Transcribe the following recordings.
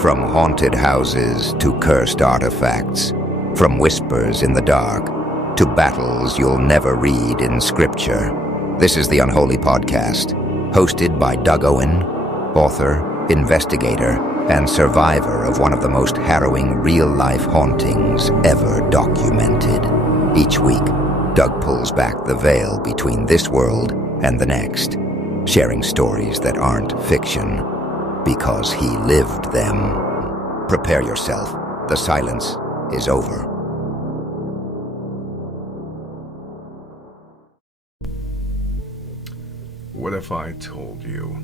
From haunted houses to cursed artifacts, from whispers in the dark to battles you'll never read in scripture. This is the Unholy podcast, hosted by Doug Owen, author, investigator, and survivor of one of the most harrowing real-life hauntings ever documented. Each week, Doug pulls back the veil between this world and the next, sharing stories that aren't fiction, because he lived them. Prepare yourself. The silence is over. What if I told you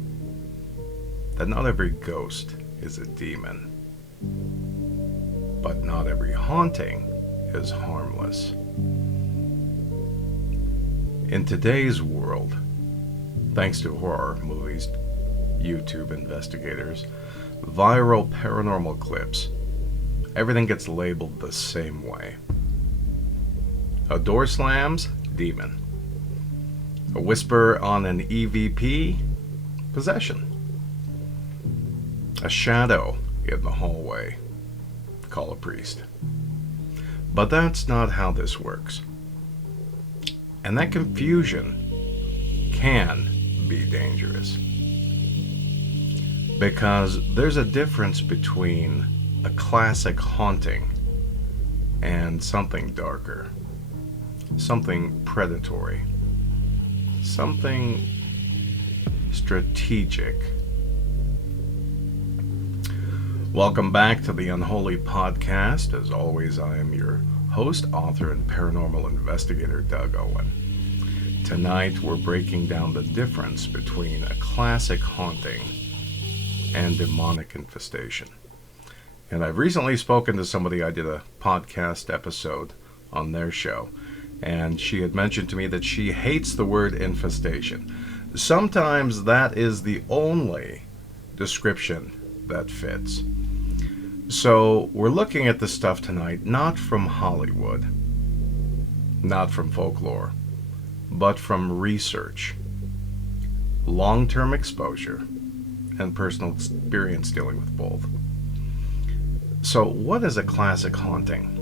that not every ghost is a demon, but not every haunting is harmless? In today's world, thanks to horror movies, YouTube investigators, viral paranormal clips, everything gets labeled the same way. A door slams, demon. A whisper on an EVP, possession. A shadow in the hallway, call a priest. But that's not how this works. And that confusion can be dangerous. Because there's a difference between a classic haunting and something darker, something predatory, something strategic. Welcome back to the Unholy podcast. As always, I am your host, author, and paranormal investigator, Doug Owen. Tonight, we're breaking down the difference between a classic haunting and demonic infestation. And I've recently spoken to somebody. I did a podcast episode on their show, and she had mentioned to me that she hates the word infestation. Sometimes that is the only description that fits. So we're looking at this stuff tonight, not from Hollywood, not from folklore, but from research, long-term exposure, and personal experience dealing with both. So what is a classic haunting?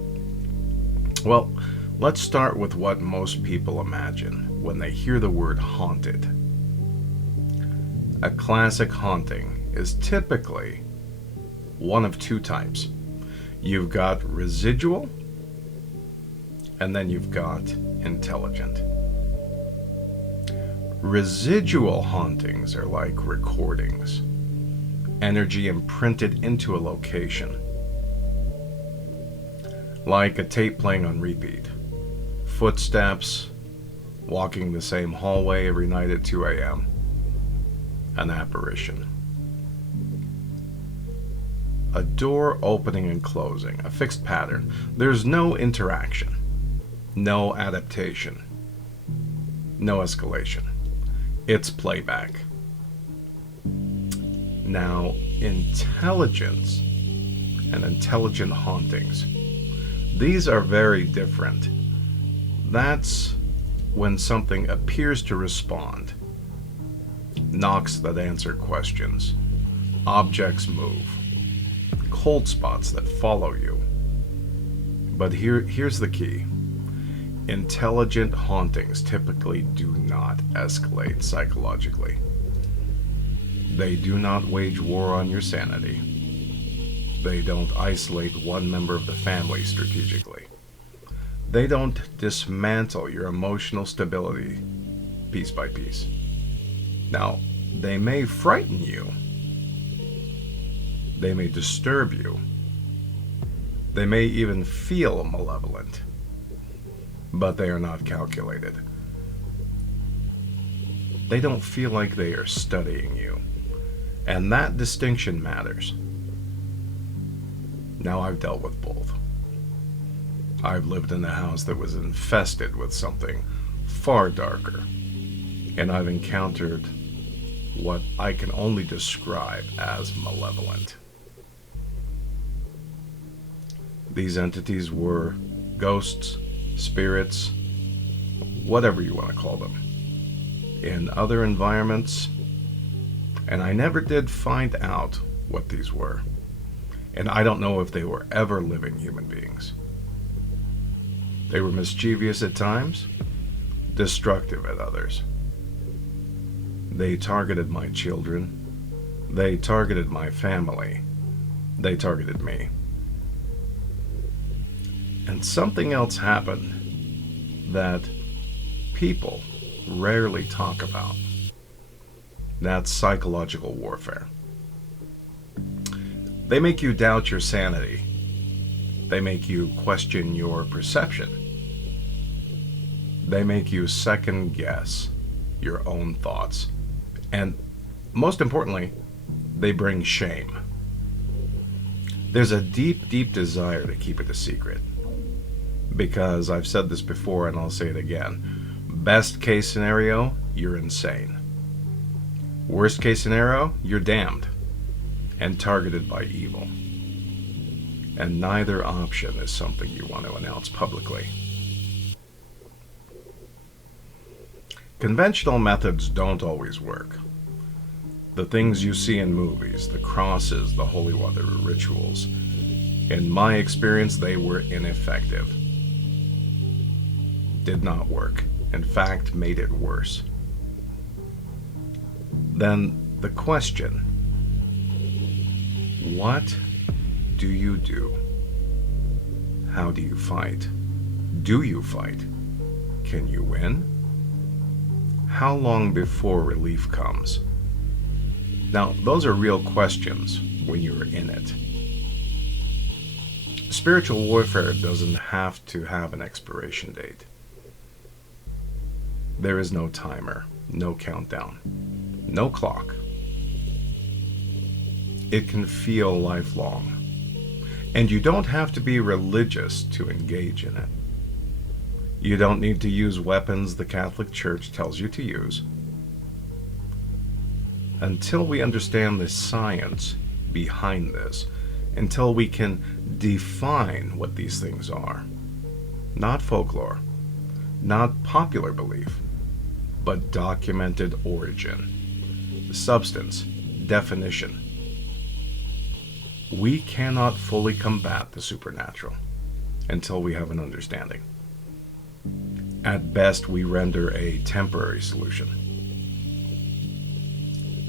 Well, let's start with what most people imagine when they hear the word haunted. A classic haunting is typically one of two types. You've got residual, and then you've got intelligent. Residual hauntings are like recordings, energy imprinted into a location, like a tape playing on repeat, footsteps, walking the same hallway every night at 2 a.m., an apparition. A door opening and closing, a fixed pattern. There's no interaction, no adaptation, no escalation. It's playback. Now, intelligence and intelligent hauntings, these are very different. That's when something appears to respond, knocks that answer questions, objects move, cold spots that follow you. But here's the key. Intelligent hauntings typically do not escalate psychologically. They do not wage war on your sanity. They don't isolate one member of the family strategically. They don't dismantle your emotional stability piece by piece. Now, they may frighten you. They may disturb you. They may even feel malevolent. But they are not calculated. They don't feel like they are studying you. And that distinction matters. Now, I've dealt with both. I've lived in a house that was infested with something far darker. And I've encountered what I can only describe as malevolent. These entities were ghosts, spirits, whatever you want to call them, in other environments, and I never did find out what these were. and I don't know if they were ever living human beings. They were mischievous at times, destructive at others. They targeted my children. They targeted my family. They targeted me. And something else happened that people rarely talk about. That's psychological warfare. They make you doubt your sanity. They make you question your perception. They make you second guess your own thoughts. And most importantly, they bring shame. There's a deep, deep desire to keep it a secret. Because I've said this before and I'll say it again. Best case scenario, you're insane. Worst case scenario, you're damned and targeted by evil. And neither option is something you want to announce publicly. Conventional methods don't always work. The things you see in movies, the crosses, the holy water rituals, in my experience, they were ineffective. Did not work. In fact, made it worse. Then the question, what do you do? How do you fight? Do you fight? Can you win? How long before relief comes? Now, those are real questions when you're in it. Spiritual warfare doesn't have to have an expiration date. There is no timer, no countdown, no clock. It can feel lifelong. And you don't have to be religious to engage in it. You don't need to use weapons the Catholic Church tells you to use. Until we understand the science behind this, until we can define what these things are, not folklore, not popular belief, but documented origin, substance, definition. We cannot fully combat the supernatural until we have an understanding. At best, we render a temporary solution.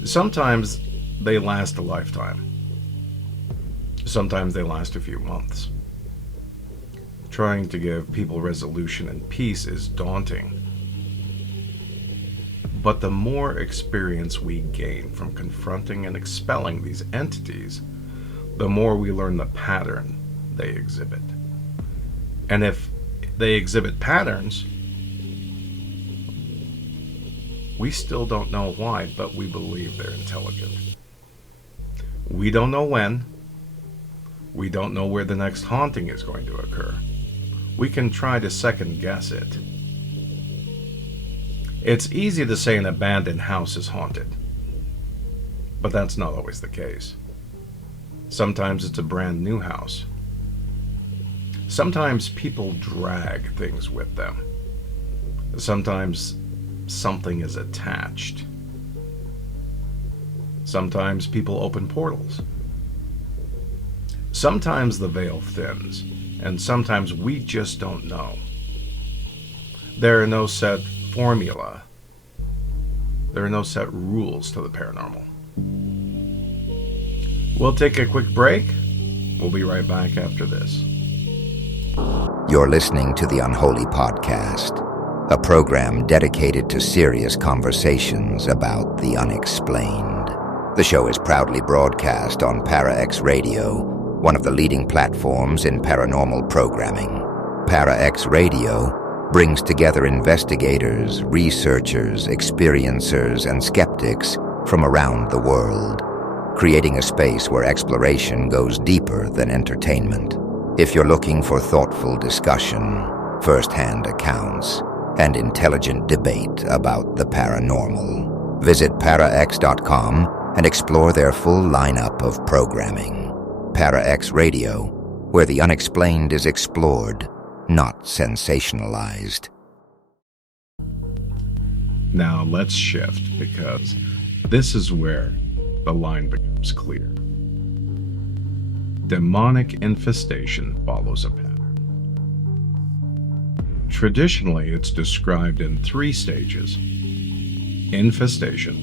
Sometimes they last a lifetime. Sometimes they last a few months. Trying to give people resolution and peace is daunting. But the more experience we gain from confronting and expelling these entities, the more we learn the pattern they exhibit. And if they exhibit patterns, we still don't know why, but we believe they're intelligent. We don't know when. We don't know where the next haunting is going to occur. We can try to second guess it. It's easy to say an abandoned house is haunted, but that's not always the case. Sometimes it's a brand new house. Sometimes people drag things with them. Sometimes something is attached. Sometimes people open portals. Sometimes the veil thins, and sometimes we just don't know. There are no set formula. There are no set rules to the paranormal. We'll take a quick break. We'll be right back after this. You're listening to the Unholy Podcast, a program dedicated to serious conversations about the unexplained. The show is proudly broadcast on ParaX Radio, one of the leading platforms in paranormal programming. ParaX Radio brings together investigators, researchers, experiencers, and skeptics from around the world, creating a space where exploration goes deeper than entertainment. If you're looking for thoughtful discussion, first-hand accounts, and intelligent debate about the paranormal, visit parax.com and explore their full lineup of programming. ParaX Radio, where the unexplained is explored, not sensationalized. Now let's shift, because this is where the line becomes clear. demonic infestation follows a pattern. Traditionally, it's described in 3 stages: infestation,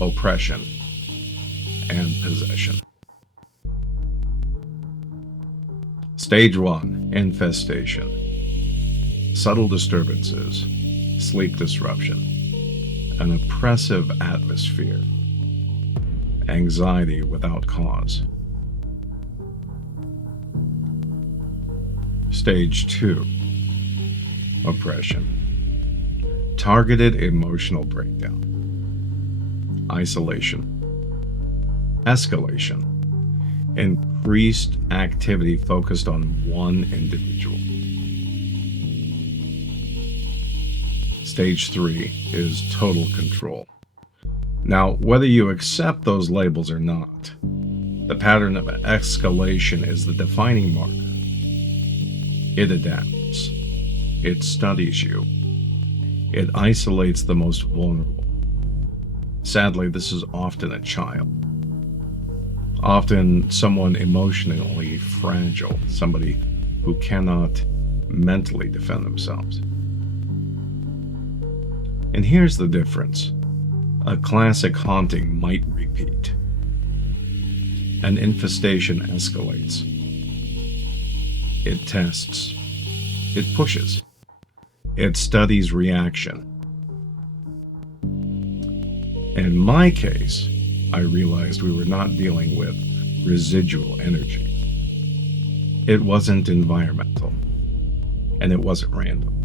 oppression, and possession. Stage 1, infestation. Subtle disturbances, sleep disruption, an oppressive atmosphere, anxiety without cause. Stage 2, oppression. Targeted emotional breakdown, isolation, escalation, increased activity focused on one individual. Stage 3 is total control. Now, whether you accept those labels or not, the pattern of escalation is the defining marker. It adapts. It studies you. It isolates the most vulnerable. Sadly, this is often a child. Often someone emotionally fragile, somebody who cannot mentally defend themselves. And here's the difference. A classic haunting might repeat. An infestation escalates. It tests. It pushes. It studies reaction. In my case, I realized we were not dealing with residual energy. It wasn't environmental, and it wasn't random.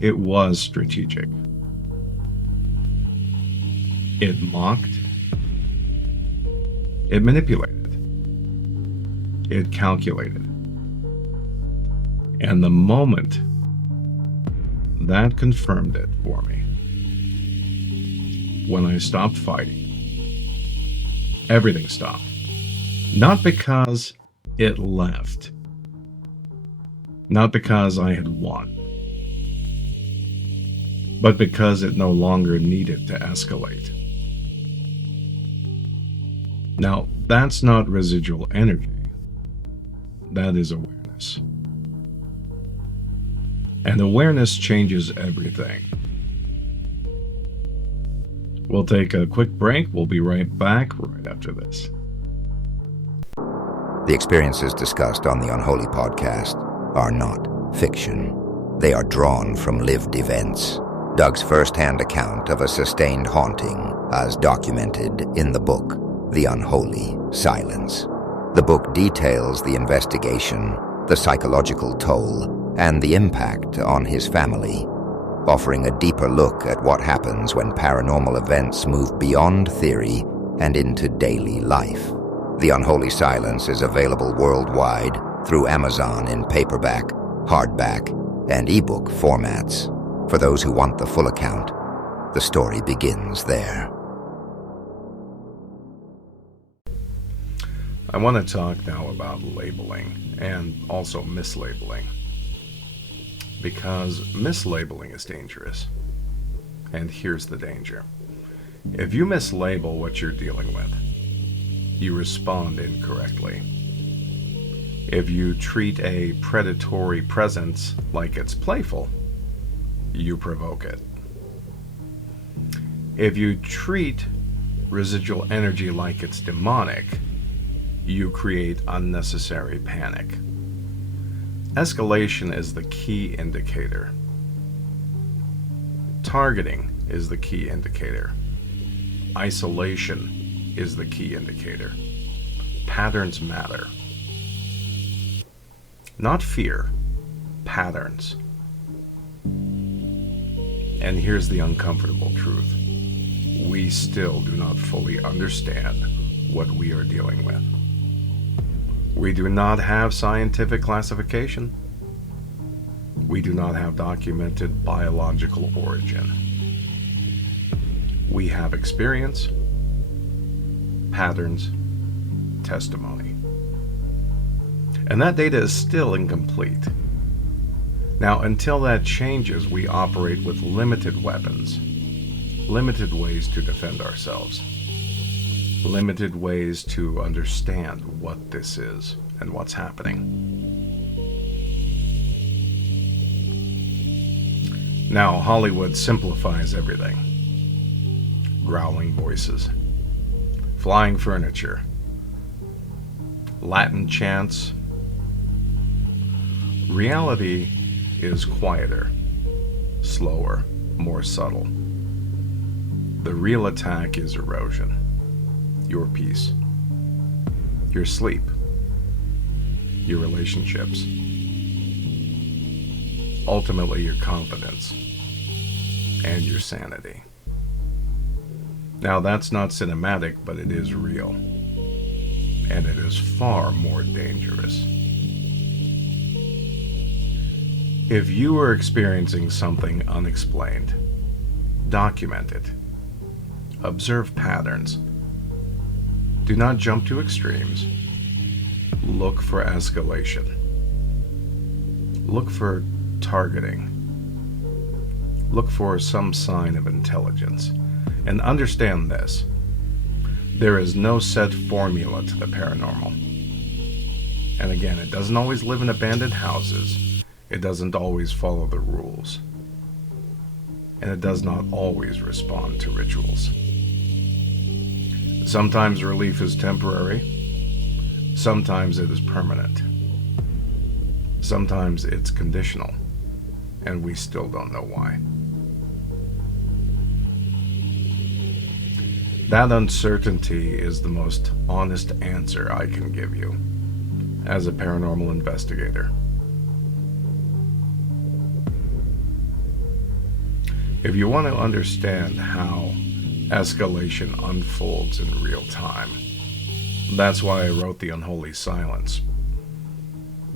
It was strategic. It mocked. It manipulated. It calculated. And the moment that confirmed it for me, when I stopped fighting, everything stopped. Not because it left. Not because I had won. But because it no longer needed to escalate. Now, that's not residual energy. That is awareness. And awareness changes everything. We'll take a quick break. We'll be right back right after this. The experiences discussed on the Unholy podcast are not fiction. They are drawn from lived events. Doug's first-hand account of a sustained haunting as documented in the book, The Unholy Silence. The book details the investigation, the psychological toll, and the impact on his family, offering a deeper look at what happens when paranormal events move beyond theory and into daily life. The Unholy Silence is available worldwide through Amazon in paperback, hardback, and ebook formats. For those who want the full account, the story begins there. I want to talk now about labeling and also mislabeling, because mislabeling is dangerous. And here's the danger. If you mislabel what you're dealing with, you respond incorrectly. If you treat a predatory presence like it's playful, you provoke it. If you treat residual energy like it's demonic, you create unnecessary panic. Escalation is the key indicator. Targeting is the key indicator. Isolation is the key indicator. Patterns matter. Not fear, patterns. And here's the uncomfortable truth. We still do not fully understand what we are dealing with. We do not have scientific classification. We do not have documented biological origin. We have experience, patterns, testimony. And that data is still incomplete. Now, until that changes, we operate with limited weapons, limited ways to defend ourselves. limited ways to understand what this is and what's happening. Now, Hollywood simplifies everything. Growling voices, flying furniture, Latin chants. Reality is quieter, slower, more subtle. The real attack is erosion. Your peace, your sleep, your relationships, ultimately your confidence, and your sanity. Now, that's not cinematic, but it is real, and it is far more dangerous. If you are experiencing something unexplained, document it. Observe patterns. Do not jump to extremes. Look for escalation. Look for targeting. Look for some sign of intelligence. And understand this. There is no set formula to the paranormal. And again, it doesn't always live in abandoned houses. It doesn't always follow the rules. And it does not always respond to rituals. Sometimes relief is temporary. Sometimes it is permanent. Sometimes it's conditional. And we still don't know why. That uncertainty is the most honest answer I can give you as a paranormal investigator. If you want to understand how escalation unfolds in real time, that's why I wrote The Unholy Silence.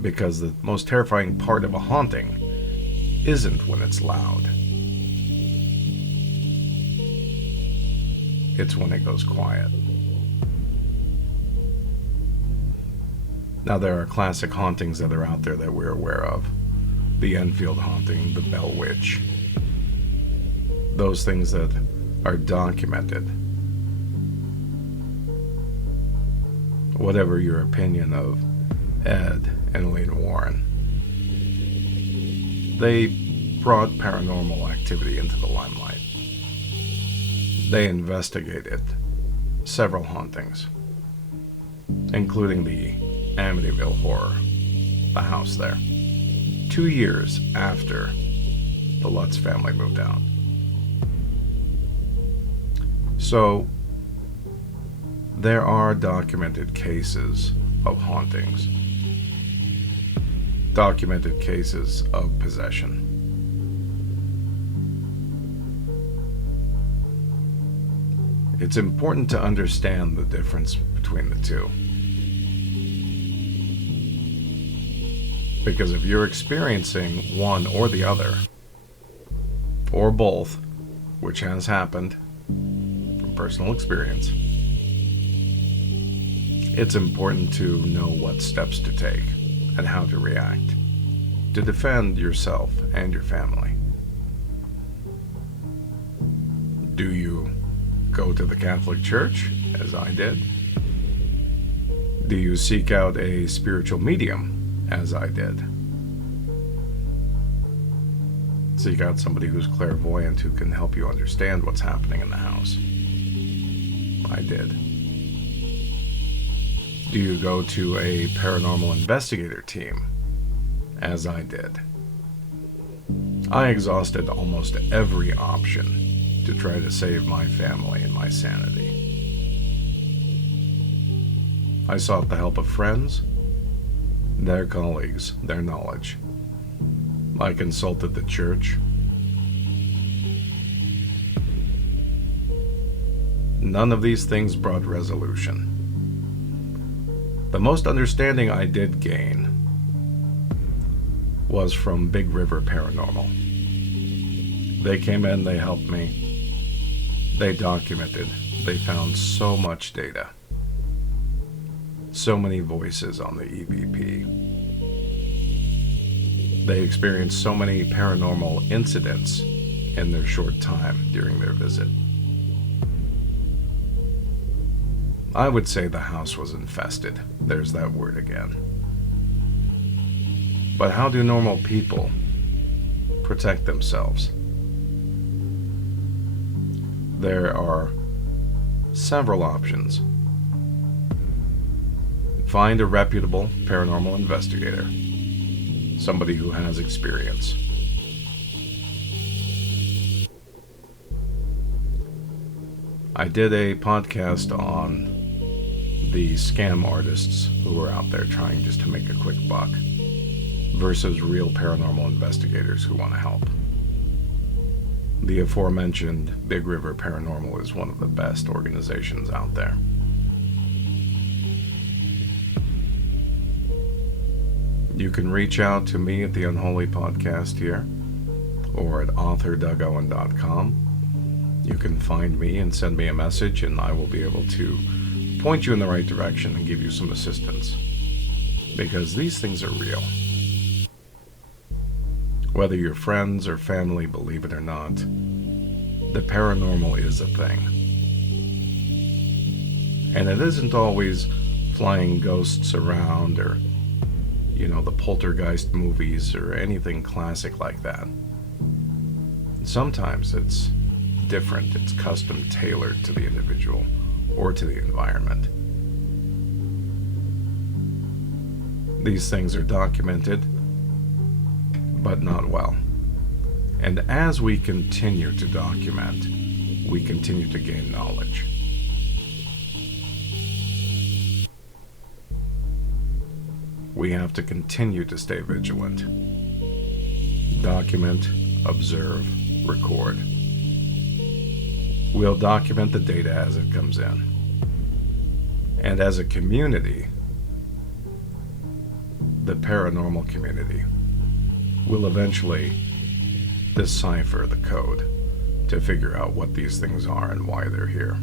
Because the most terrifying part of a haunting isn't when it's loud. It's when it goes quiet. Now, there are classic hauntings that are out there that we're aware of. The Enfield haunting, the Bell Witch. Those things that are documented. Whatever your opinion of Ed and Elaine Warren, they brought paranormal activity into the limelight. They investigated several hauntings, including the Amityville Horror, the house there, 2 years after the Lutz family moved out. So, there are documented cases of hauntings, documented cases of possession. It's important to understand the difference between the two. Because if you're experiencing one or the other, or both, which has happened from personal experience, it's important to know what steps to take and how to react to defend yourself and your family. Do you go to the Catholic Church, as I did? Do you seek out a spiritual medium, as I did? Seek out somebody who's clairvoyant who can help you understand what's happening in the house. I did. Do you go to a paranormal investigator team, as I did? I exhausted almost every option to try to save my family and my sanity. I sought the help of friends, their colleagues, their knowledge. I consulted the church. None of these things brought resolution. The most understanding I did gain was from Big River Paranormal. They came in, they helped me. They documented. They found so much data. So many voices on the EVP. They experienced so many paranormal incidents in their short time during their visit. I would say the house was infested. There's that word again. But how do normal people protect themselves? There are several options. Find a reputable paranormal investigator, somebody who has experience. I did a podcast on the scam artists who are out there trying just to make a quick buck versus real paranormal investigators who want to help. The aforementioned Big River Paranormal is one of the best organizations out there. You can reach out to me at the Unholy Podcast here or at authorDougOwen.com. You can find me and send me a message, and I will be able to point you in the right direction and give you some assistance. Because these things are real. Whether your friends or family believe it or not, the paranormal is a thing. And it isn't always flying ghosts around or, the poltergeist movies or anything classic like that. Sometimes it's different. It's custom tailored to the individual or to the environment. These things are documented, but not well. And as we continue to document, we continue to gain knowledge. We have to continue to stay vigilant. Document, observe, record. We'll document the data as it comes in. And as a community, the paranormal community will eventually decipher the code to figure out what these things are and why they're here.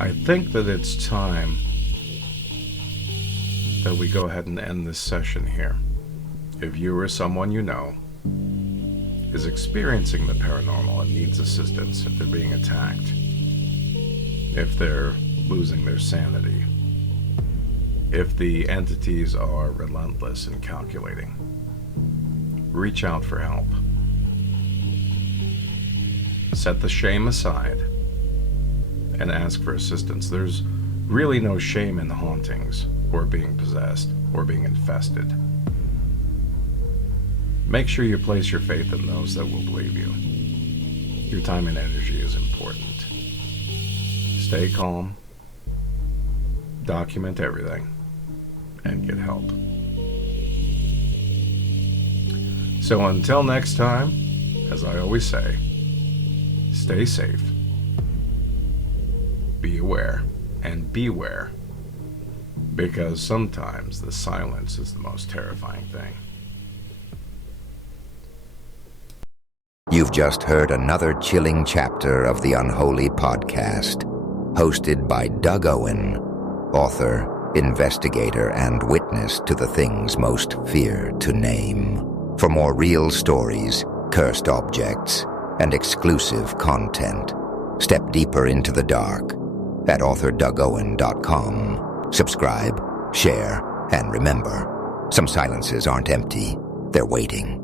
I think that it's time that we go ahead and end this session here. If you or someone you know is experiencing the paranormal and needs assistance, if they're being attacked, if they're losing their sanity, if the entities are relentless and calculating, reach out for help. Set the shame aside and ask for assistance. There's really no shame in hauntings or being possessed or being infested. Make sure you place your faith in those that will believe you. Your time and energy is important. Stay calm, document everything, and get help. So until next time, as I always say, stay safe, be aware, and beware. Because sometimes the silence is the most terrifying thing. You've just heard another chilling chapter of the Unholy Podcast, hosted by Doug Owen, author, investigator, and witness to the things most feared to name. For more real stories, cursed objects, and exclusive content, step deeper into the dark at authorDougOwen.com. Subscribe, share, and remember, some silences aren't empty, they're waiting.